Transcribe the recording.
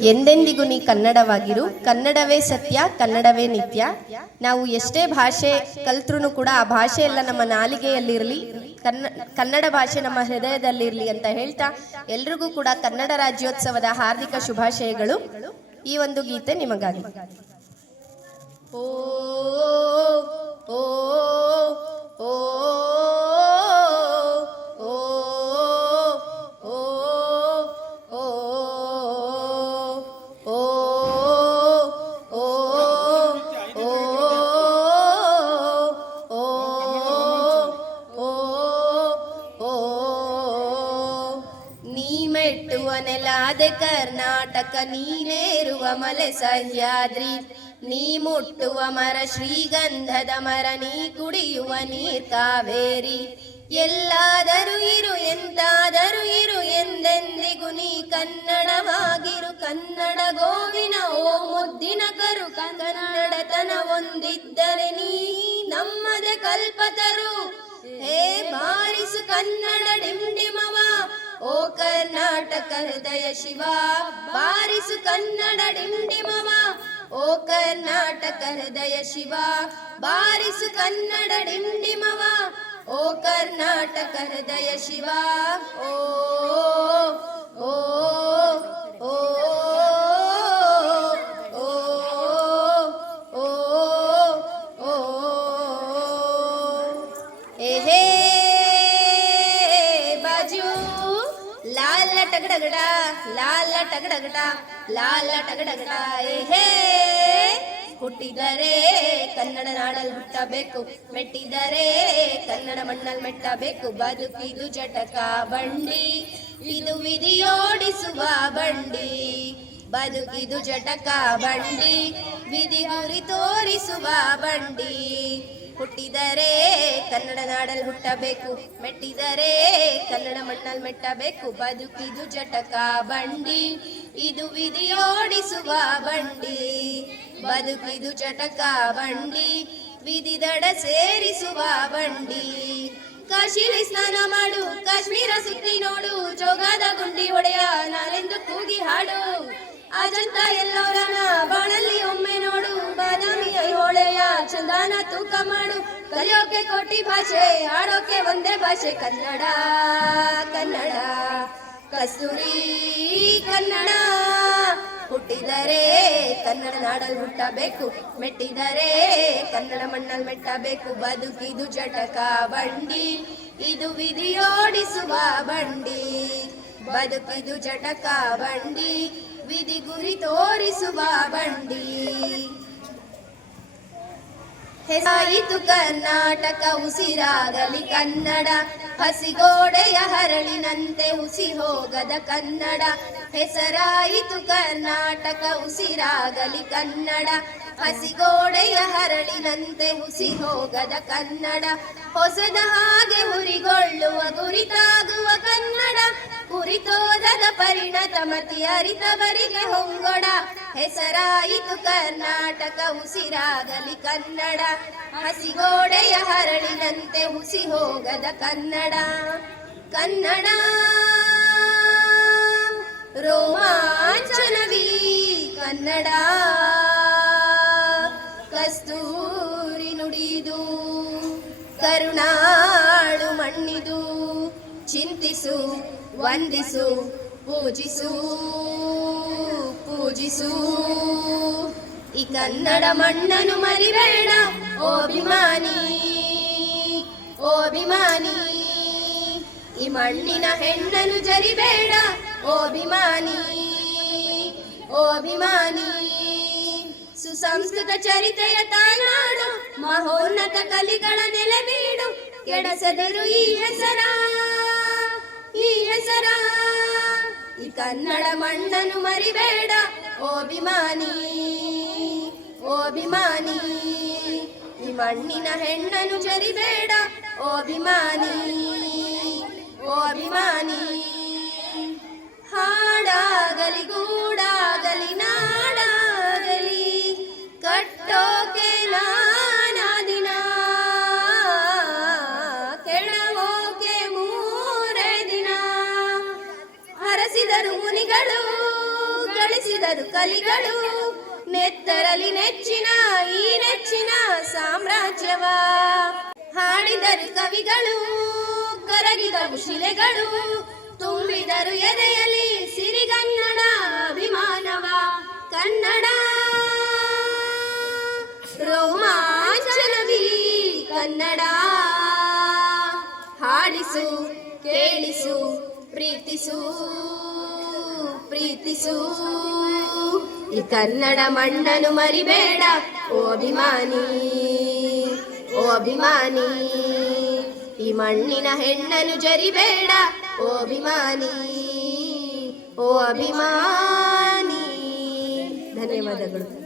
ಎಂದೆಂದಿಗೂ ನೀ ಕನ್ನಡವಾಗಿರು. ಕನ್ನಡವೇ ಸತ್ಯ, ಕನ್ನಡವೇ ನಿತ್ಯ. ನಾವು ಎಷ್ಟೇ ಭಾಷೆ ಕಲ್ತ್ರೂ ಕೂಡ ಆ ಭಾಷೆ ಎಲ್ಲ ನಮ್ಮ ನಾಲಿಗೆಯಲ್ಲಿರಲಿ, ಕನ್ನ, ಕನ್ನಡ ಭಾಷೆ ನಮ್ಮ ಹೃದಯದಲ್ಲಿರಲಿ ಅಂತ ಹೇಳ್ತಾ ಎಲ್ರಿಗೂ ಕೂಡ ಕನ್ನಡ ರಾಜ್ಯೋತ್ಸವದ ಹಾರ್ದಿಕ ಶುಭಾಶಯಗಳು. ಈ ಒಂದು ಗೀತೆ ನಿಮಗಾಗಿ. ಓ ಓ ನೆಲಾದೆ ಕರ್ನಾಟಕ ನೀನೇರುವ ಮಲೆ ಸಹ್ಯಾದ್ರಿ. ನೀ ಮುಟ್ಟುವ ಮರ ಶ್ರೀಗಂಧದ ಮರ, ನೀ ಕುಡಿಯುವ ನೀರ್ ಕಾವೇರಿ. ಎಲ್ಲಾದರೂ ಇರು, ಎಂತಾದರೂ ಇರು, ಎಂದೆಂದಿಗೂ ನೀ ಕನ್ನಡವಾಗಿರು. ಕನ್ನಡ ಗೋವಿನ ಓ ಮುದ್ದಿನ ಕರು, ಕನ್ನಡತನ ಒಂದಿದ್ದರೆ ನೀ ನಮ್ಮದೆ ಕಲ್ಪತರು. ಹೇ ಬಾರಿಸು ಕನ್ನಡ ಡಿಂಡಿಮವ ಓ ಕರ್ನಾಟಕ ಹೃದಯ ಶಿವ, ಬಾರಿಸು ಕನ್ನಡ ಡಿಂಡಿಮವ. ಓ ಕರ್ನಾಟಕ ಹೃದಯ ಶಿವ, ಬಾರಿಸು ಕನ್ನಡ ಡಿಂಡಿಮವ. ಓ ಕರ್ನಾಟಕ ಹೃದಯ ಶಿವ, ಓ ಓ ಓ ಓ ಟಗಡಗಡ, ಲಾಲ ಟಗಡಗಡ ಲಾಲ ಟಗಡಗಡ ಏಹೇ ಹುಟ್ಟಿದರೆ ಕನ್ನಡ ನಾಡಲ್ಲಿ ಹುಟ್ಟಬೇಕು, ಮೆಟ್ಟಿದರೆ ಕನ್ನಡ ಮಣ್ಣಲ್ಲಿ ಮೆಟ್ಟಬೇಕು, ಬದುಕಿದು ಜಟಕ ಬಂಡಿ, ಇದು ವಿಧಿಯೋಡಿಸುವ ಬಂಡಿ, ಬದುಕಿದು ಜಟಕ ಬಂಡಿ, ವಿಧಿ ಗುರಿ ತೋರಿಸುವ ಬಂಡಿ. ಹುಟ್ಟಿದರೆ ಕನ್ನಡ ನಾಡಲ್ಲಿ ಹುಟ್ಟಬೇಕು. ಮೆಟ್ಟಿದರೆ ಕನ್ನಡ ಮಣ್ಣಲ್ಲಿ ಮೆಟ್ಟಬೇಕು. ಬದುಕಿದು ಜಟಕ ಬಂಡಿ, ಇದು ವಿಧಿಯೋಡಿಸುವ ಬಂಡಿ. ಬದುಕಿದು ಜಟಕ ಬಂಡಿ, ವಿಧಿ ದಡ ಸೇರಿಸುವ ಬಂಡಿ. ಕಾಶೀಲಿ ಸ್ನಾನ ಮಾಡು, ಕಾಶ್ಮೀರ ಸುತ್ತಿ ನೋಡು, ಜೋಗದ ಗುಂಡಿ ಒಡೆಯ ನಾನೆಂದು ಕೂಗಿ ಹಾಡು. ಅಜಂತ ಎಲ್ಲೋರನ ಬಾಣಲ್ಲಿ ಚಂದಾನ ತೂಕ ಮಾಡು. ಕಲಿಯೋಕೆ ಕೋಟಿ ಭಾಷೆ ಆಡೋಕೆ ಒಂದೇ ಭಾಷೆ, ಕನ್ನಡ ಕನ್ನಡ. ಕಸ್ತೂರಿ ಕನ್ನಡ, ಹುಟ್ಟಿದರೆ ಕನ್ನಡ ನಾಡಲ್ಲಿ ಹುಟ್ಟಬೇಕು. ಮೆಟ್ಟಿದರೆ ಕನ್ನಡ ಮಣ್ಣಲ್ಲಿ ಮೆಟ್ಟಬೇಕು. ಬದುಕಿದು ಜಟಕ ಬಂಡಿ, ಇದು ವಿಧಿಯೋಡಿಸುವ ಬಂಡಿ. ಬದುಕಿದು ಜಟಕ ಬಂಡಿ, ವಿಧಿ ಗುರಿ ತೋರಿಸುವ ಬಂಡಿ. ಹೆಸಾಯಿತು ಕರ್ನಾಟಕ ಉಸಿರಾಗಲಿ ಕನ್ನಡ. ಹಸಿಗೋಡೆಯ ಹರಳಿನಂತೆ ಹುಸಿ ಹೋಗದ ಕನ್ನಡ. ಹೆಸರಾಯಿತು ಕರ್ನಾಟಕ ಉಸಿರಾಗಲಿ ಕನ್ನಡ. ಹಸಿಗೋಡೆಯ ಹರಳಿನಂತೆ ಹುಸಿ ಹೋಗದ ಕನ್ನಡ. ಹೊಸದ ಹಾಗೆ ಹುರಿಗೊಳ್ಳುವ ಗುರಿತಾಗುವ ಕನ್ನಡ. ಪರಿಣತ ಮತಿ ಅರಿತವರಿಗೆ ಹೊಂಗೊಡ. ಹೆಸರಾಯಿತು ಕರ್ನಾಟಕ, ಉಸಿರಾಗಲಿ ಕನ್ನಡ. ಹಸಿಗೋಡೆಯ ಹರಳಿನಂತೆ ಹುಸಿ ಹೋಗದ ಕನ್ನಡ. ಕನ್ನಡ. ರೋಮಾಂಚನವಿ ಕನ್ನಡ. ಕಸ್ತೂರಿ ನುಡಿದು, ಕರುಣಾಳು ಮಣ್ಣಿದು, ಚಿಂತಿಸು, ವಂದಿಸು ಪೂಜಿಸು ಪೂಜಿಸು. ಈ ಕನ್ನಡ ಮಣ್ಣನು ಮರಿಬೇಡ ಓಭಿಮಾನಿ ಓಭಿಮಾನಿ ಈ ಮಣ್ಣಿನ ಹೆಣ್ಣನು ಜರಿಬೇಡ ಓಭಿಮಾನಿ ಓಭಿಮಾನಿ ಸುಸಂಸ್ಕೃತ ಚರಿತೆಯ ತಾನಾಡು, ಮಹೋನ್ನತ ಕಲಿಗಳ ನೆಲೆಬೀಡು, ಕೆಡಸದರು ಈ ಹೆಸರ ಈ ಹೆಸರ. ಈ ಕನ್ನಡ ಮಣ್ಣನ್ನು ಮರಿಬೇಡ. ಓಭಿಮಾನಿ ಓಭಿಮಾನಿ ಈ ಮಣ್ಣಿನ ಹೆಣ್ಣನ್ನು ಚರಿಬೇಡ ಓಭಿಮಾನಿ ಓಭಿಮಾನಿ ಹಾಡಿದರು ಕಲಿಗಳು. ನೆತ್ತರಲಿ ನೆಚ್ಚಿನ, ಈ ನೆಚ್ಚಿನ ಸಾಮ್ರಾಜ್ಯವ. ಹಾಡಿದರು ಕವಿಗಳು, ಕರಗಿದರು ಶಿಲೆಗಳು. ತುಂಬಿದರು ಎದೆಯಲ್ಲಿ ಸಿರಿಗನ್ನಡ ಅಭಿಮಾನವ. ಕನ್ನಡ ರೋಮಾಂಚನವಿ ಕನ್ನಡ. ಹಾಡಿಸು, ಕೇಳಿಸು, ಪ್ರೀತಿಸು. ಪ್ರೀತಿಸು. ಈ ಕನ್ನಡ ಮಣ್ಣನು ಮರಿಬೇಡ. ಓ ಅಭಿಮಾನಿ ಓ ಅಭಿಮಾನಿ, ಈ ಮಣ್ಣಿನ ಹೆಣ್ಣನ್ನು ಜರಿಬೇಡ. ಓ ಅಭಿಮಾನಿ ಓ ಅಭಿಮಾನಿ. ಧನ್ಯವಾದಗಳು.